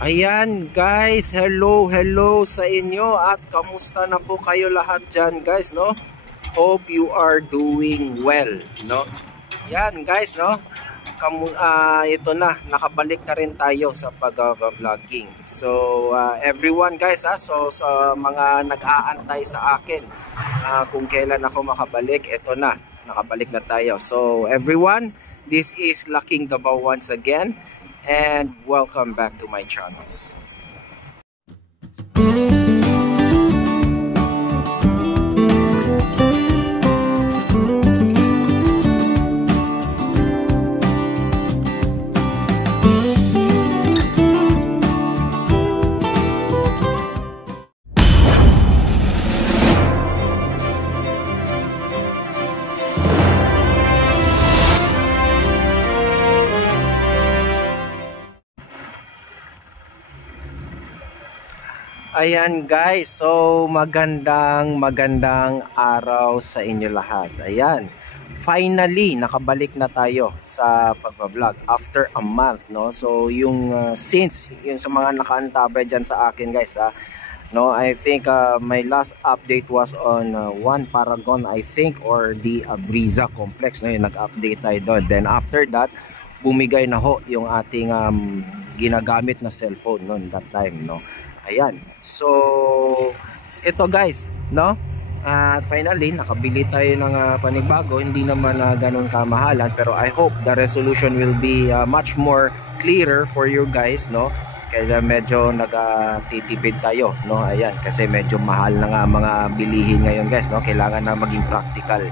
Ayan guys, hello sa inyo at kamusta na po kayo lahat dyan guys, no? Hope you are doing well, no? Yan guys, no? Ito na, nakabalik na rin tayo sa pag-vlogging. So everyone guys, so sa mga nag-aantay sa akin kung kailan ako makabalik, ito na, nakabalik na tayo. So everyone, this is Laking Davao once again. And welcome back to my channel. Ayan guys, so magandang araw sa inyo lahat. Ayan, finally nakabalik na tayo sa pagbablog after a month, no? So yung since yung sa mga nakaantabay dyan sa akin guys, no, I think my last update was on One Paragon, I think, or the Abriza complex, no? Yung nag-update tayo doon. Then after that, bumigay na ho yung ating ginagamit na cellphone noon that time, no? Ayan, so ito guys, no, finally nakabili tayo ng panibago. Hindi naman ganun kamahalan, pero I hope the resolution will be much more clearer for you guys, no, kaya medyo nagtitipid tayo, no. Ayan, kasi medyo mahal na nga mga bilihin ngayon guys, no, kailangan na maging practical,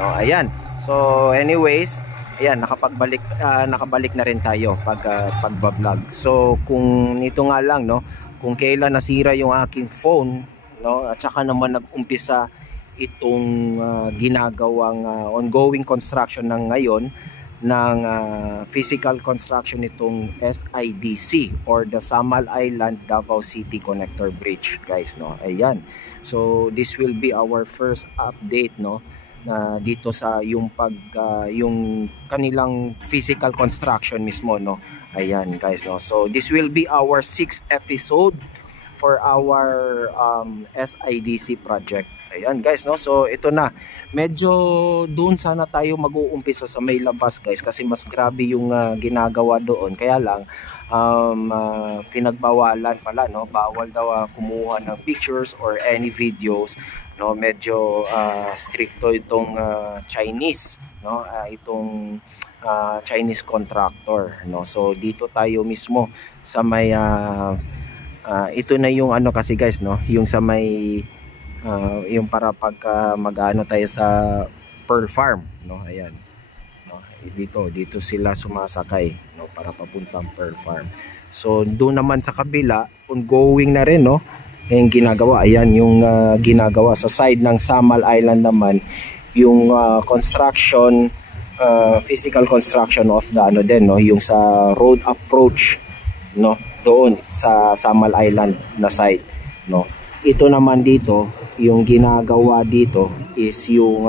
no. Ayan, so anyways, ayan, nakabalik na rin tayo pagbablog. So kung ito nga lang, no, kung kailan nasira yung aking phone, no, at saka naman nag-umpisa itong ginagawang ongoing construction ng ngayon ng physical construction itong SIDC or the Samal Island Davao City Connector Bridge guys, no. Ayan, so this will be our first update, no, na dito sa yung yung kanilang physical construction mismo, no. Ayan guys, no, so this will be our 6th episode for our SIDC project. Ayan guys, no, so ito na, medyo doon sana tayo mag-uumpisa sa may labas guys, kasi mas grabe yung ginagawa doon. Kaya lang pinagbawalan pala, no, bawal daw kumuha ng pictures or any videos, no. Medyo stricto itong Chinese, no, itong Chinese contractor, no. So dito tayo mismo sa may ito na yung ano kasi guys, no, yung sa may yung para pagka mag-ano tayo sa pearl farm, no. Ayan, no, dito sila sumasakay, no, para papuntang pearl farm. So doon naman sa kabila, ongoing na rin, no, yung ginagawa. Ayan yung ginagawa sa side ng Samal Island naman, yung construction, physical construction of the ano din, no, yung sa road approach, no, doon sa Samal Island na side, no. Ito naman dito, yung ginagawa dito is yung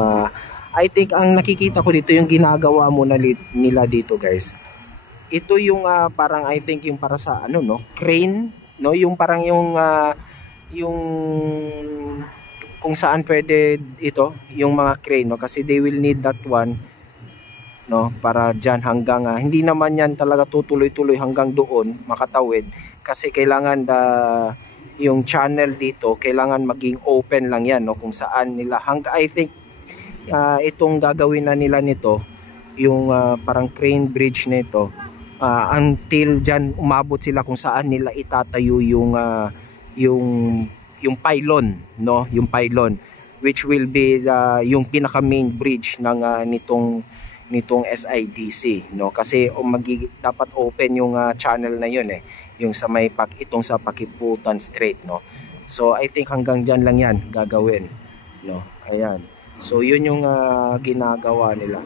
I think ang nakikita ko dito, yung ginagawa muna nila dito guys, ito yung parang I think yung para sa ano, no, crane, no, yung parang yung kung saan pwede ito, yung mga crane, no, kasi they will need that one, no, para dyan hanggang hindi naman yan talaga tutuloy-tuloy hanggang doon makatawid, kasi kailangan yung channel dito kailangan maging open lang yan, no, kung saan nila I think itong gagawin na nila nito, yung parang crane bridge nito, until dyan umabot sila kung saan nila itatayo yung pylon, no, yung pylon, which will be yung pinaka main bridge ng nitong SIDC, no, kasi dapat open yung channel na yun, yung sa may itong sa Pakiputan Strait, no. So I think hanggang dyan lang yan gagawin, no. Ayan, so yun yung ginagawa nila,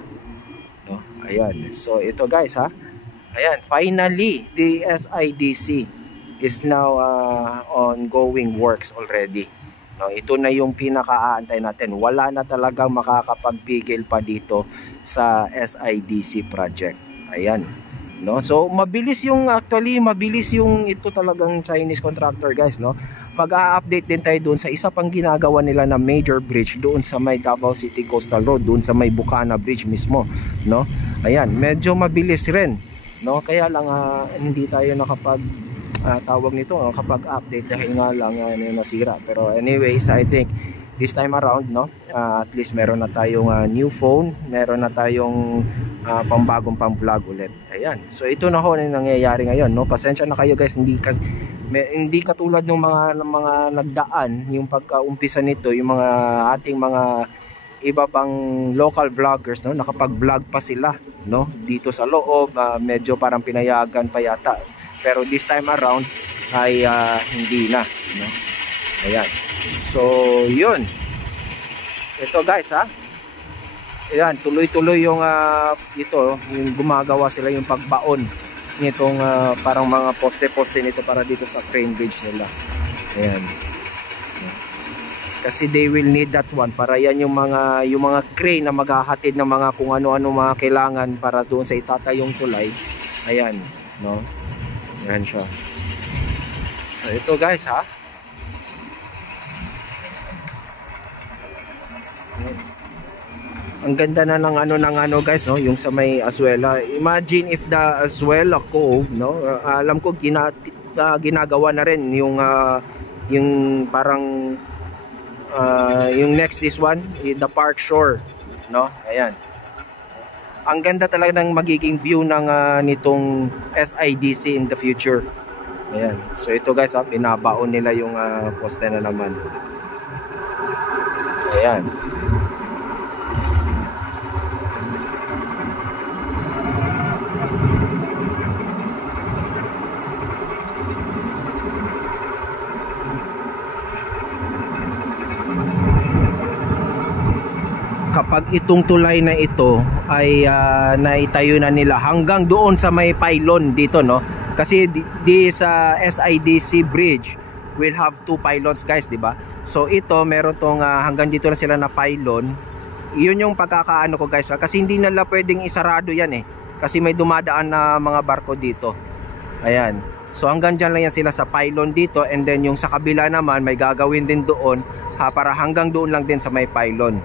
no. Ayan, so ito guys, ayan, finally the SIDC is now ongoing works already, no. Ito na yung pinaka-aantay natin. Wala na talagang makakapagpigil pa dito sa SIDC project. Ayan, no? So mabilis yung, actually mabilis yung ito talagang Chinese contractor guys, no? Mag-a-update din tayo doon sa isa pang ginagawa nila na major bridge doon sa may Davao City Coastal Road, doon sa may Bukana Bridge mismo, no? Ayan, medyo mabilis rin, no? Kaya lang hindi tayo nakapag tawag nito kapag update dahil nga lang nasira. Pero anyways, I think this time around, no, at least meron na tayong new phone, meron na tayong pambagong pang-vlog ulit. Ayan. So ito na ho na nangyayari ngayon, no. Pasensya na kayo guys, hindi katulad ng mga nagdaan yung pagka-umpisa nito, yung mga ating mga iba pang local vloggers, no, nakapag-vlog pa sila, no, dito sa loob, medyo parang pinayagan pa yata. Pero this time around ay hindi na, no. Ayan. So, yun. Ito guys, ayan, tuloy-tuloy yung yung gumagawa sila yung pagbaon nitong parang mga poste-poste nito para dito sa crane bridge nila. Ayan. Kasi they will need that one para yan yung mga crane na maghahatid ng mga kung ano-ano mga kailangan para doon sa itatayong tulay. Ayan, no? Ayan siya. So, ito guys, ang ganda na ng ano guys, no, yung sa may Azuela. Imagine if the Azuela Cove, no, alam ko ginagawa na rin yung parang yung next this one, the Park Shore, no. Ayan. Ang ganda talaga ng magiging view ng nitong SIDC in the future. Ayan. So ito guys, binabaon nila yung poste na naman. Ayan. Kapag itong tulay na ito ay naitayo na nila hanggang doon sa may pylon dito, no, kasi di sa SIDC bridge will have 2 pylons guys, di ba? So ito meron tong hanggang dito na sila na pylon. Yun yung pagkakaano ko guys, kasi hindi nila pwedeng isarado yan kasi may dumadaan na mga barko dito. Ayan. So hanggang dyan lang yan sila sa pylon dito, and then yung sa kabila naman may gagawin din doon para hanggang doon lang din sa may pylon.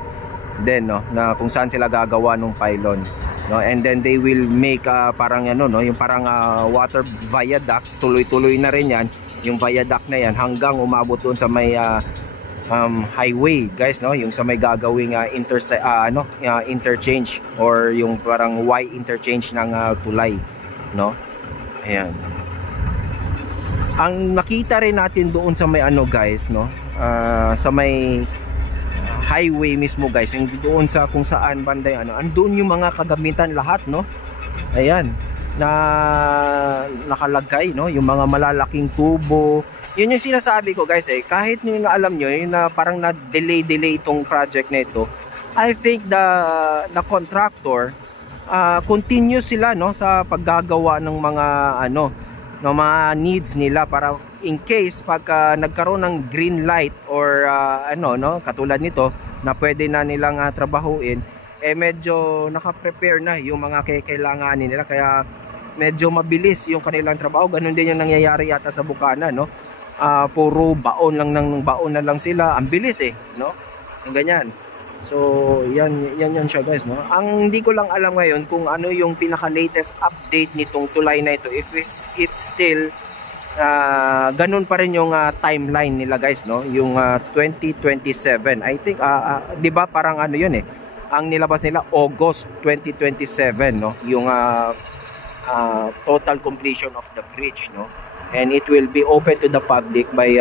Then no, na kung saan sila gagawa ng pylon, no, and then they will make parang no, yung parang water viaduct, tuloy-tuloy na rin yan yung viaduct na yan hanggang umabot doon sa may highway guys, no, yung sa may gagawing interchange or yung parang Y interchange ng tulay, no. Ayan. Ang nakita rin natin doon sa may guys, no, sa may highway mismo guys, yung doon sa kung saan banda andun yung mga kagamitan lahat, no. Ayan, na nakalagay, no, yung mga malalaking tubo. Yun yung sinasabi ko guys, kahit nyo na alam nyo yung na parang na delay itong project na ito, I think the contractor continue sila, no, sa paggagawa ng mga ng mga needs nila para in case pagka nagkaroon ng green light or no, katulad nito na pwede na nilang trabahuin, medyo naka-prepare na yung mga kailanganin nila, kaya medyo mabilis yung kanilang trabaho. Ganun din yung nangyayari yata sa Bukana, no. Puro baon na lang sila, ang bilis no, yung ganyan. So yan siya guys, no. Ang hindi ko lang alam ngayon kung ano yung pinaka latest update nitong tulay na ito, if it's still ganun pa rin yung timeline nila guys, no, yung 2027 I think, di ba parang yun ang nilabas nila August 2027, no, yung total completion of the bridge, no, and it will be open to the public by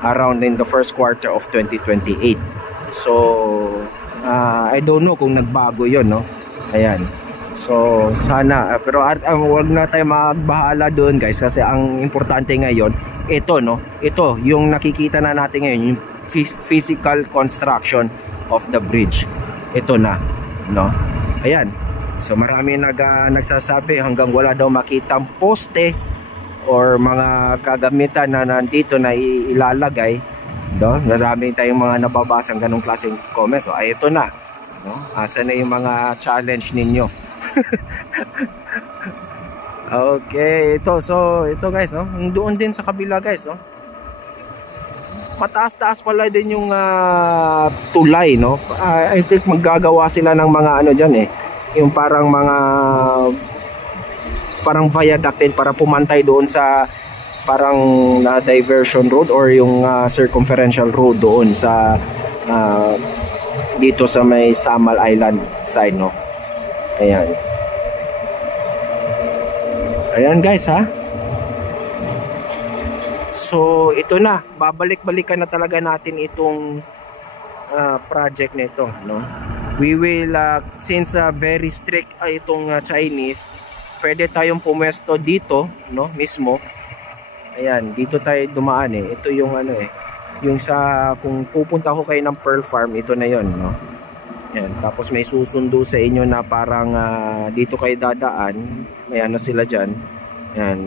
around in the first quarter of 2028. So I don't know kung nagbago yun, no. Ayan. So sana, pero wag na tayo magbahala doon guys, kasi ang importante ngayon ito, no, ito yung nakikita na natin ngayon, yung physical construction of the bridge. Ito na, no. Ayan. So marami nagsasabi hanggang wala daw makitang poste or mga kagamitan na nandito na ilalagay, no. Maraming tayong mga nababasang ganong klaseng comments. So ay ito na, no. Asa na yung mga challenge ninyo? Okay, ito guys, no. Doon din sa kabila guys, no. Mataas-taas pala din yung tulay, no. I think maggagawa sila ng mga ano diyan eh. Yung parang mga viaduct din para pumantay doon sa parang diversion road or yung circumferential road doon sa dito sa may Samal Island side, no. Ayan. Ayan guys ha. So ito na, babalik-balikan na talaga natin itong project nito, no. We will since very strict itong Chinese, pwede tayong pumwesto dito, no, mismo. Ayan, dito tayo dumaan eh. Ito yung ano eh, yung sa kung pupunta ko kayo ng Pearl Farm, ito na 'yon, no. Ayan, tapos may susundo sa inyo na parang dito kayo dadaan, may ano sila diyan. Ayan,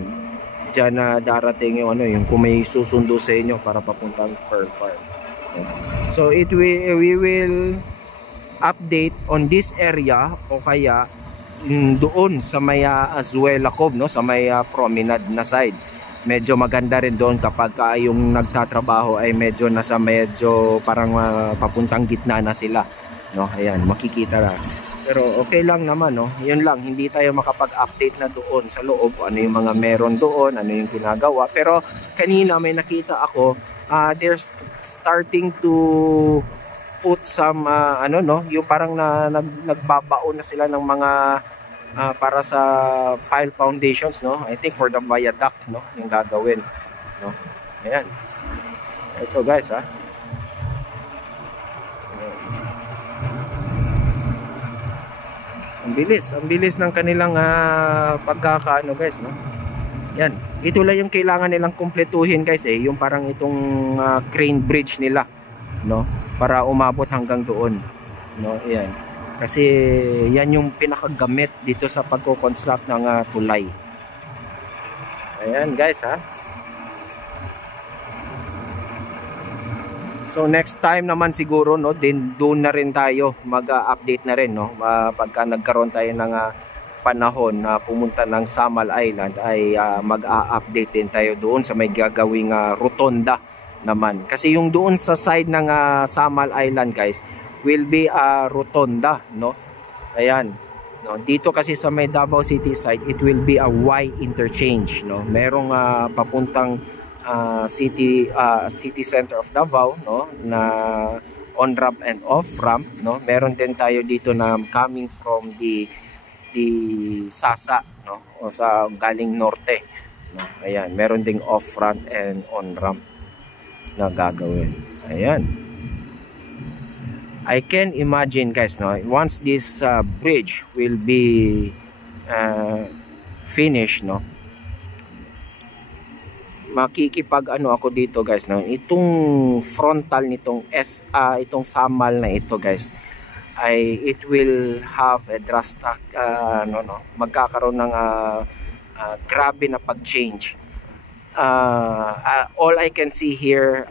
diyan na darating yung ano, yung kung may susundo sa inyo para papuntang Pearl Farm. Ayan. So we will update on this area o kaya doon sa may Azuela Cove, no, sa may promenade na side. Medyo maganda rin doon kapag yung nagtatrabaho ay medyo parang papuntang gitna na sila, no. Ayan, makikita na. Pero okay lang naman, no. Yun lang, hindi tayo makapag-update na doon sa loob ano yung mga meron doon, ano yung ginagawa. Pero kanina may nakita ako, they're starting to put some ano, no, yung parang nagbabaon na sila ng mga para sa pile foundations, no. I think for the viaduct, no, yung gagawin, no. Ayan. Ito guys ha. Ang bilis ng kanilang pagkakaano guys, no. Yan, ito lang yung kailangan nilang kumpletuhin guys eh, yung parang itong crane bridge nila, no, para umabot hanggang doon, no. Ayan, kasi yan yung pinakagamit dito sa pagko-construct ng tulay. Ayan guys ha. So next time naman siguro, no, din doon na rin tayo mag-update na rin, no, pagka nagkaroon tayo ng panahon na pumunta ng Samal Island ay mag-update din tayo doon sa may gagawing rotonda naman. Kasi yung doon sa side ng Samal Island guys will be a rotonda, no. Ayan, no, dito kasi sa may Davao City side it will be a Y interchange, no. Merong papuntang city center of Davao, no, na on ramp and off ramp, no. Meron din tayo dito na coming from the Sasa, no, o sa galing norte, no. Ayan, meron ding off ramp and on ramp na gagawin. Ayan, I can imagine guys, no, once this bridge will be finished, no, makikipag ano ako dito guys, no, itong frontal nitong itong Samal na ito guys ay it will have a drastic magkakaroon ng grabe na pag-change. All I can see here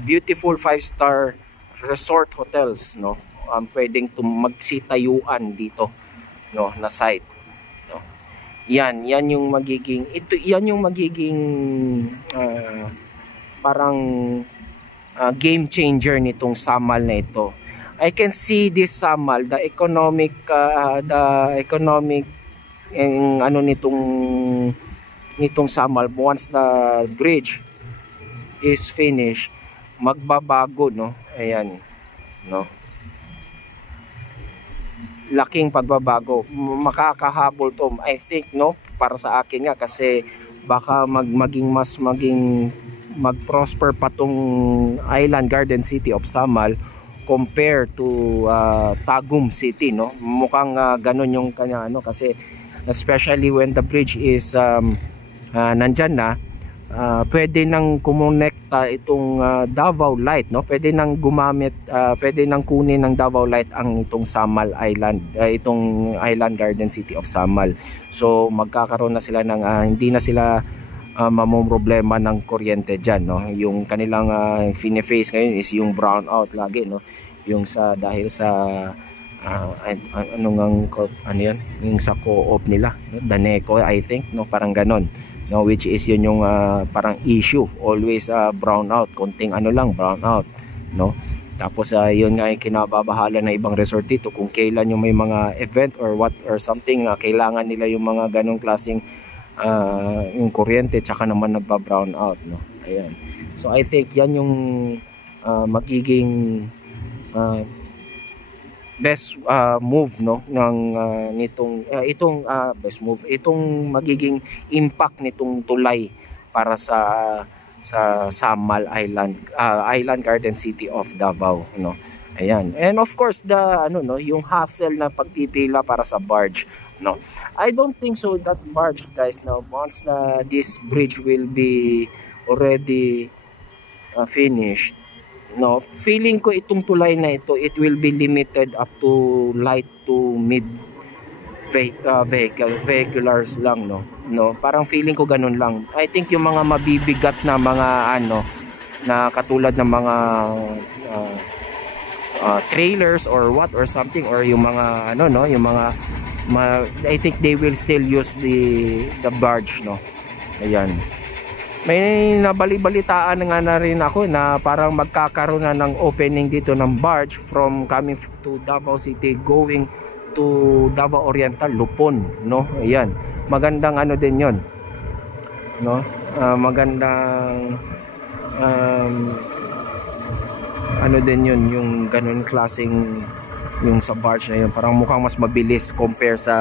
beautiful 5-star resort hotels, no, pwedeng magsitayuan dito, no, na site. Yan yung magiging parang game changer nitong Samal na ito. I can see this Samal, the economic ano nitong Samal, once the bridge is finished, magbabago, no. Ayan, no. Laking pagbabago, makakahabol to I think, no, para sa akin nga, kasi baka maging mag-prosper pa tong Island Garden City of Samal compared to Tagum City, no. Mukhang ganun yung kanya ano, kasi especially when the bridge is nandyan na, pwede nang kumonekta itong Davao Light, no. Pwede nang gumamit, pwede nang kunin ng Davao Light ang itong Samal Island, itong Island Garden City of Samal. So magkakaroon na sila ng hindi na sila mamomroblema ng kuryente diyan, no. Yung kanilang fine-face ngayon is yung brownout lagi, no, yung dahil sa ano ngang ano yan, yung sa co-op nila, no? Daneco I think, no, parang ganon, no, which is yun yung parang issue, always brown out, konting ano lang brown out, no. Tapos yun nga yung kinababahala ng ibang resort dito, kung kailan yung may mga event or what or something na kailangan nila yung mga ganong klaseng yung kuryente, tsaka naman nagba-brown out, no. Ayan, so I think yan yung magiging best move, no, ng nitong itong best move, itong magiging impact nitong tulay para sa Samal Island, Island Garden City of Davao, no. Ayan, and of course the ano, no, yung hassle na pagpipila para sa barge, no. I don't think so that barge, guys, now once na this bridge will be already finished, no, feeling ko itong tulay na ito, it will be limited up to light to mid vehicles lang, no, parang feeling ko ganun lang. I think yung mga mabibigat na mga ano na katulad ng mga trailers or what or something, or yung mga ano, no, yung mga I think they will still use the barge, no. Ayan, may nabali-balitaan nga na rin ako na parang magkakaroon na ng opening dito ng barge from coming to Davao City going to Davao Oriental, Lupon, no. Ayan, magandang ano din yon, no. Magandang ano din yun, yung ganun klaseng yung sa barge na yun, parang mukhang mas mabilis compare sa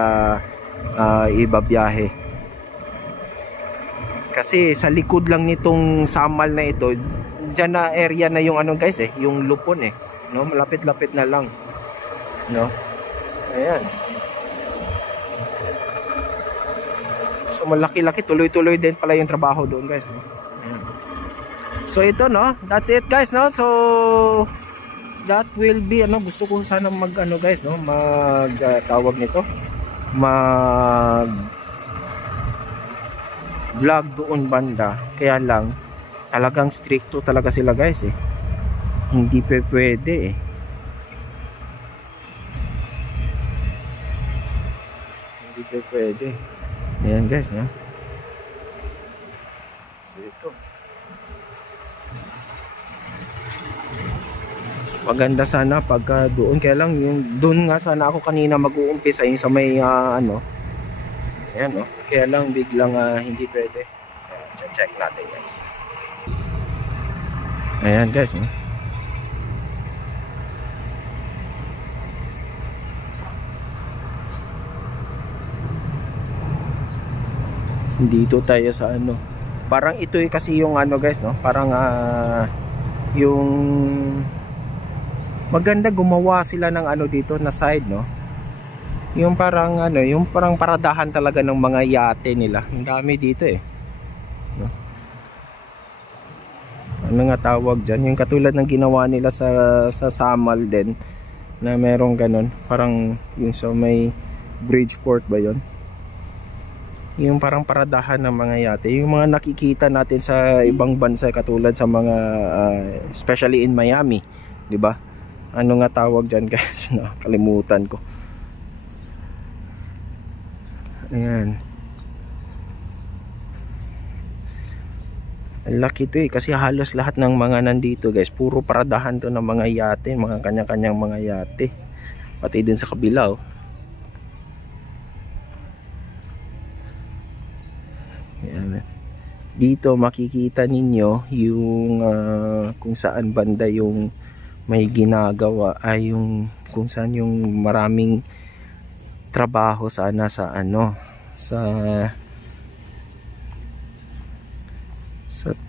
iba biyahe. Kasi sa likod lang nitong Samal na ito, dyan na area na yung ano, guys, yung Lupon, no, malapit-lapit na lang, no. Ayan, so malaki-laki, tuloy-tuloy din pala yung trabaho doon, guys, no? Ayan. So ito, no, that's it, guys, no. So that will be ano, gusto ko sana mag ano, guys, no, mag tawag nito, mag vlog doon banda, kaya lang talagang stricto talaga sila, guys, hindi pwede, hindi pwede. Ayan, guys, no. So ito, maganda sana pagka doon, kaya lang yung doon nga sana ako kanina mag-uumpisa, yung sa may ano. Ayan, no, kaya lang biglang hindi pwede. Check natin, guys. Ayan, guys, no. Dito tayo sa ano, parang ito kasi yung ano, guys, no, parang yung maganda gumawa sila ng ano dito na side, no, yung parang ano, yung parang paradahan talaga ng mga yate nila. Ang dami dito, no? Ano nga tawag dyan, yung katulad ng ginawa nila sa Samal din, na merong ganun, parang yung sa may Bridgeport ba yon, yung parang paradahan ng mga yate, yung mga nakikita natin sa ibang bansa, katulad sa mga especially in Miami, di ba? Ano nga tawag dyan, guys? Nakalimutan ko. Ayan, laki to, kasi halos lahat ng mga nandito, guys, puro paradahan to ng mga yate, mga kanya-kanyang mga yate, pati din sa kabila, Ayan. Dito makikita ninyo yung kung saan banda yung may ginagawa, ay yung kung saan yung maraming trabaho sana sa ano, sa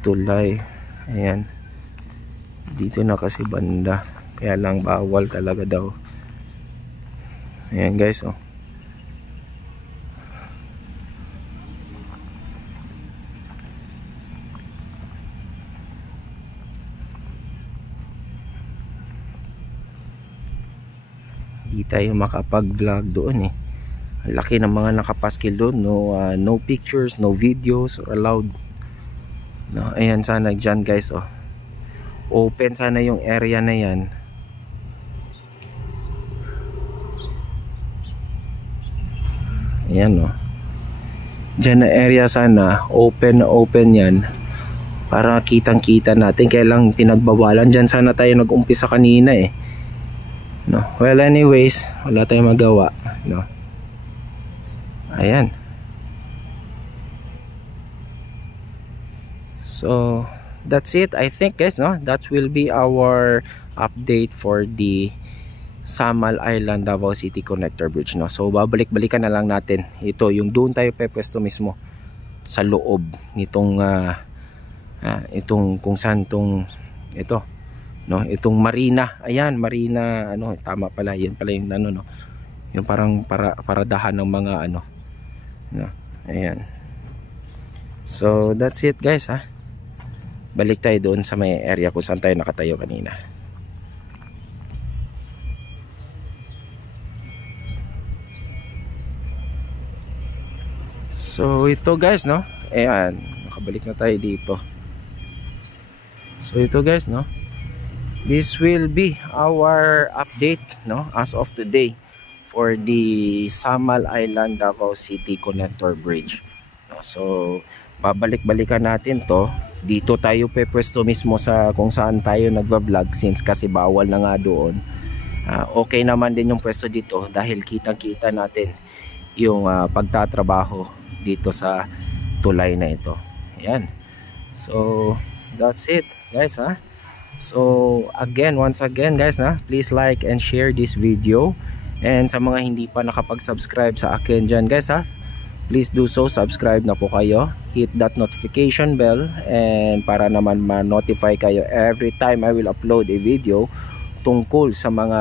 tulay. Ayan, dito na kasi banda, kaya lang bawal talaga daw. Ayan, guys, di tayo makapag-vlog doon, Ang laki ng mga nakapaskil doon, no pictures, no videos allowed, no. Ayan, sana dyan, guys, open sana yung area na yan. Ayan, no. Diyan na area sana, open na open yan. Para kitang kita natin. Kaya lang pinagbawalan. Diyan sana tayo nag-umpisa kanina eh. No? Well anyways, wala tayong magawa. No? Ayan. So, that's it. I think guys, no? That will be our update for the Samal Island Davao City Connector Bridge, no? So babalik-balikan na lang natin ito, yung doon tayo pwesto mismo sa loob nitong itong kung saan tong ito, no? Itong marina. Ayan, marina ano, tama pala, yan pala yung ano, no? Yung parang paradahan ng mga ano, no? Ayan. So that's it guys, ha. Balik tayo doon sa may area kung saan tayo nakatayo kanina. So ito guys, no? Ayan, nakabalik na tayo dito. So ito guys, no? This will be our update, no? As of today for the Samal Island Davao City Connector Bridge. So babalik-balikan natin to. Dito tayo pwesto mismo sa kung saan tayo nagva-vlog, since kasi bawal na nga doon. Okay naman din yung pwesto dito dahil kitang-kita natin yung pagtatrabaho dito sa tulay na ito. Ayan. So that's it guys, ha. So again, once again guys, ha, please like and share this video. And sa mga hindi pa nakapag-subscribe sa akin dyan guys, ha, please do so, subscribe na po kayo, hit that notification bell, and para naman ma-notify kayo every time I will upload a video tungkol sa mga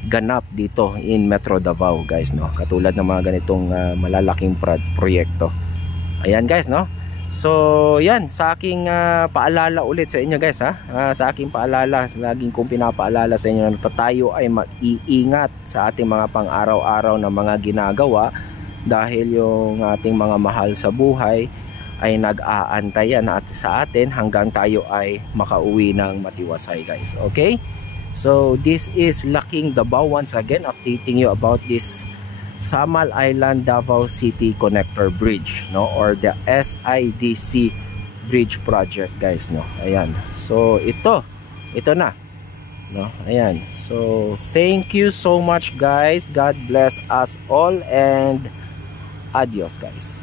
ganap dito in Metro Davao guys, no? Katulad ng mga ganitong malalaking proyekto. Ayan guys, no? So yan, sa aking paalala ulit sa inyo guys, ha, sa aking paalala, laging kong pinapaalala sa inyo na tayo ay mag-iingat sa ating mga pang-araw-araw na mga ginagawa, dahil yung ating mga mahal sa buhay ay nag-aantayan at sa atin hanggang tayo ay makauwi ng matiwasay guys. Okay? So this is Laking Davao once again, updating you about this Samal Island Davao City Connector Bridge, no, or the SIDC Bridge Project guys, no. Ayan. So ito na, no. Ayan. So thank you so much guys. God bless us all and adios guys.